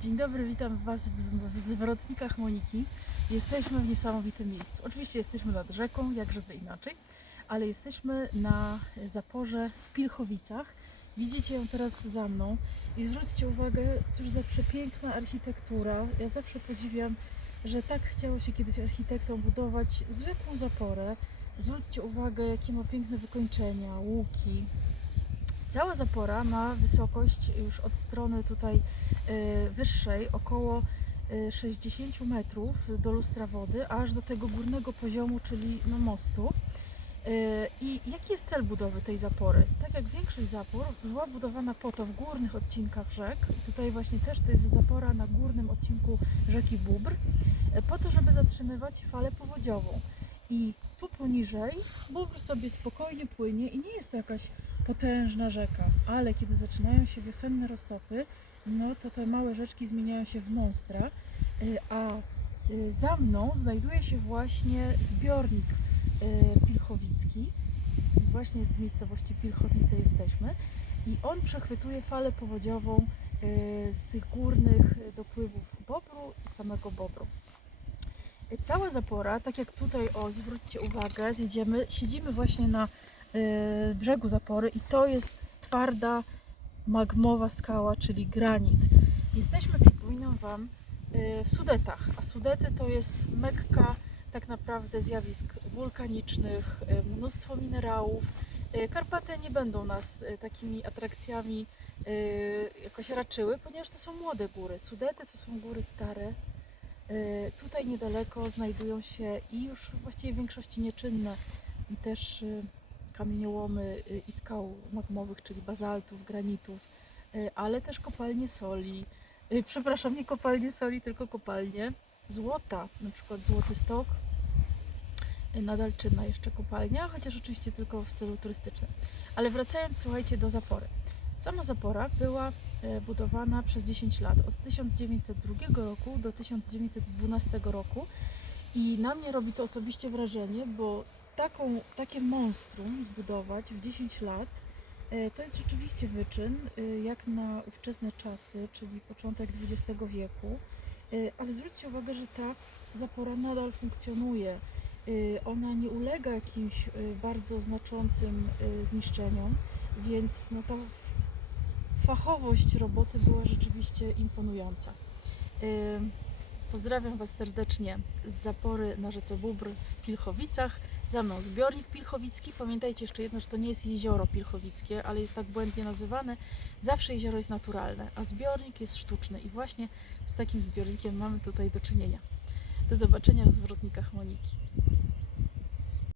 Dzień dobry, witam Was w, w zwrotnikach Moniki. Jesteśmy w niesamowitym miejscu. Oczywiście jesteśmy nad rzeką, jak żeby inaczej, ale jesteśmy na zaporze w Pilchowicach. Widzicie ją teraz za mną i zwróćcie uwagę, cóż za przepiękna architektura. Ja zawsze podziwiam, że tak chciało się kiedyś architektom budować zwykłą zaporę. Zwróćcie uwagę, jakie ma piękne wykończenia, łuki. Cała zapora ma wysokość już od strony tutaj y, wyższej około y, 60 metrów do lustra wody, aż do tego górnego poziomu, czyli no, mostu. Y, I jaki jest cel budowy tej zapory? Tak jak większość zapór była budowana po to w górnych odcinkach rzek, tutaj właśnie też to jest zapora na górnym odcinku rzeki Bóbr, y, po to, żeby zatrzymywać falę powodziową. I tu poniżej Bóbr sobie spokojnie płynie i nie jest to jakaś potężna rzeka, ale kiedy zaczynają się wiosenne roztopy, no to te małe rzeczki zmieniają się w monstra, y, a y, za mną znajduje się właśnie zbiornik y, pilchowicki. Właśnie w miejscowości Pilchowice jesteśmy i on przechwytuje falę powodziową z tych górnych dopływów Bobru i samego Bobru. Cała zapora, tak jak tutaj, o zwróćcie uwagę, jedziemy, siedzimy właśnie na brzegu zapory i to jest twarda magmowa skała, czyli granit. Jesteśmy, przypominam Wam, y, w Sudetach, a Sudety to jest mekka tak naprawdę zjawisk wulkanicznych, y, mnóstwo minerałów. Y, Karpaty nie będą nas y, takimi atrakcjami y, jakoś raczyły, ponieważ to są młode góry. Sudety to są góry stare. Y, Tutaj niedaleko znajdują się i już właściwie w większości nieczynne też y, kamieniołomy y, i skał magmowych, czyli bazaltów, granitów, y, ale też kopalnie soli. Y, Przepraszam, nie kopalnie soli, tylko kopalnie złota, na przykład Złoty Stok, nadal czynna jeszcze kopalnia, chociaż oczywiście tylko w celu turystycznym. Ale wracając, słuchajcie, do zapory. Sama zapora była budowana przez 10 lat, od 1902 roku do 1912 roku i na mnie robi to osobiście wrażenie, bo taką, takie monstrum zbudować w 10 lat e, to jest rzeczywiście wyczyn, e, jak na ówczesne czasy, czyli początek XX wieku. E, Ale zwróćcie uwagę, że ta zapora nadal funkcjonuje. Ona nie ulega jakimś bardzo znaczącym zniszczeniom, więc no ta fachowość roboty była rzeczywiście imponująca. Pozdrawiam Was serdecznie z zapory na rzece Bóbr w Pilchowicach. Za mną zbiornik pilchowicki. Pamiętajcie jeszcze jedno, że to nie jest jezioro pilchowickie, ale jest tak błędnie nazywane. Zawsze jezioro jest naturalne, a zbiornik jest sztuczny i właśnie z takim zbiornikiem mamy tutaj do czynienia. Do zobaczenia w zwrotnikach Moniki.